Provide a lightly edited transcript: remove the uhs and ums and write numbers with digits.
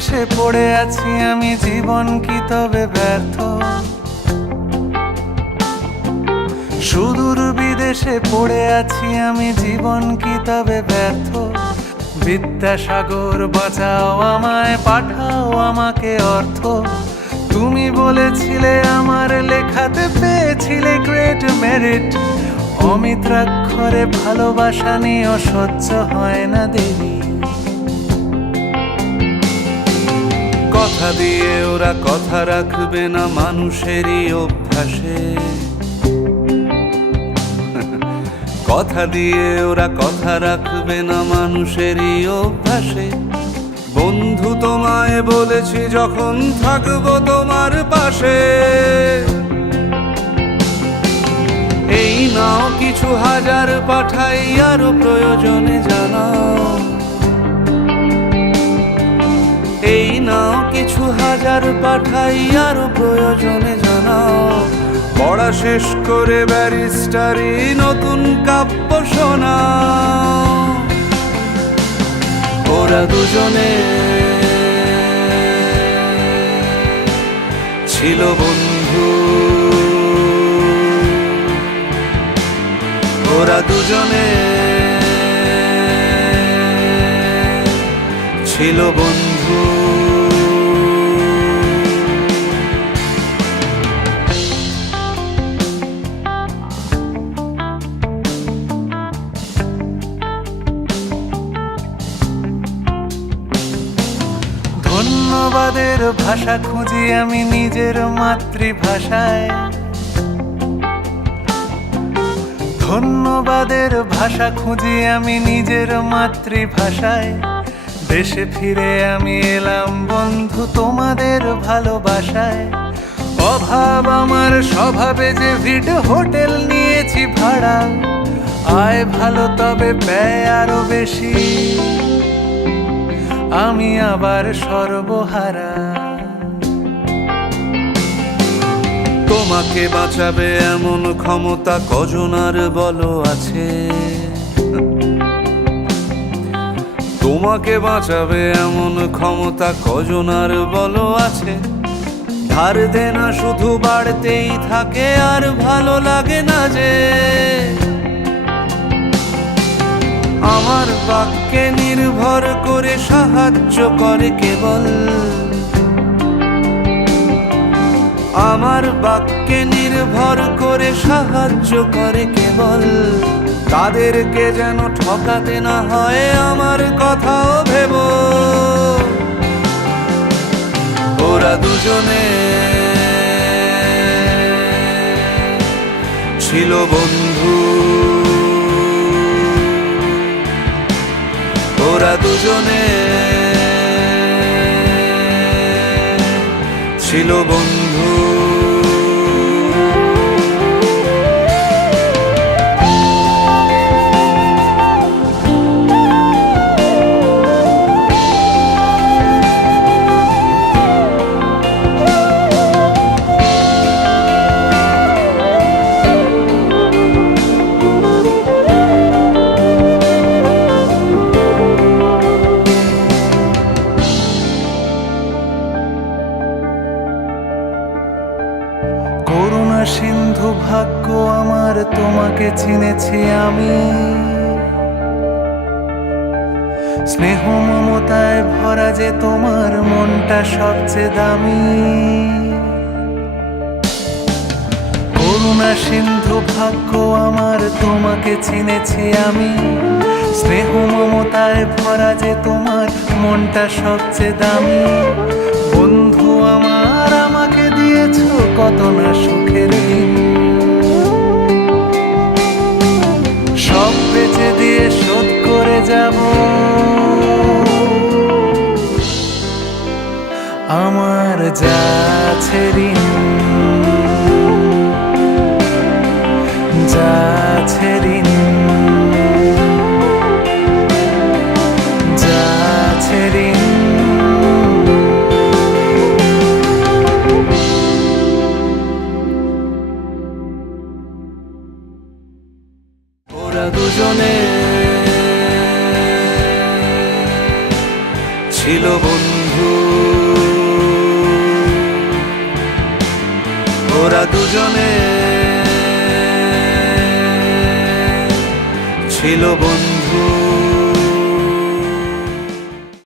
বিদেশে পড়ে আছি আমি, জীবন কি তবে ব্যর্থ? সুদূর বিদেশে পড়ে আছি আমি, জীবন কি তবে ব্যর্থ? বিদ্যাসাগর বাঁচাও আমায়, পাঠাও আমাকে অর্থ। তুমি বলেছিলে আমার লেখাতে পেয়েছিলে গ্রেট মেরিট। অমিত্রাক্ষরে ভালোবাসা নিয়ে সহ্য হয় না দেবী। কথা দিয়ে ওরা কথা রাখবে না মানুষেরই অভ্যাসে। কথা দিয়ে ওরা কথা রাখবে না মানুষেরই অভ্যাসে। বন্ধু তোমায় বলেছি যখন থাকবো তোমার পাশে। এই নাও কিছু হাজার পাঠাই আরো প্রয়োজনে জানাও। এই নাও কিছু হাজার পাঠাই আরো প্রয়োজনে জানাও। পড়া শেষ করে ব্যারিস্টারি নতুন কাব্য শোনাও। ওরা দুজনে ছিল বন্ধু, ওরা দুজনে ছিল বন্ধু। ধন্যবাদের ভাষা খুঁজি আমি নিজের মাতৃভাষায়। ধন্যবাদের ভাষা খুঁজি আমি নিজের মাতৃভাষায়। দেশে ফিরে আমি এলাম বন্ধু তোমাদের ভালোবাসায়। অভাব আমার স্বভাবে যে ভিড়, হোটেল নিয়েছি ভাড়া। আয় ভালো তবে ব্যয় আরো বেশি, আমি আবার সর্বহারা। তোমাকে বাঁচাবে এমন ক্ষমতা কজনার বলো আছে? তোমাকে বাঁচাবে এমন ক্ষমতা কজনার বলো আছে? ধার দেনা শুধু বাড়তেই থাকে আর ভালো লাগে না যে। আমার বাক্যে নির্ভর করে সাহায্য করে কেবল। আমার বাক্যে নির্ভর করে সাহায্য করে কেবল। তাদেরকে যেন ঠকাতে না হয় আমার কথাও ভেব। ওরা দুজনে ছিল বন্ধু, ওরা দুজনে ছিল বন্ধু। করুণা সিন্ধু ভাগ্য আমার, তোমাকে চিনেছি আমি। স্নেহ মমতায় ভরা যে তোমার মনটা সবচেয়ে দামি। করুণা সিন্ধু ভাগ্য আমার, তোমাকে চিনেছি আমি। স্নেহ মমতায় ভরা যে তোমার মনটা সবচেয়ে দামি। বন্ধু আমার আমাকে দিয়েছ কত না সুখের দিন। সব বেচে দিয়ে শোধ করে যাব আমার যা আছে ঋণ। যা আছে ঋণ, যা আছে ঋণ। ওরা দুজনে ছিল বন্ধু। ওরা দুজনে ছিল বন্ধু।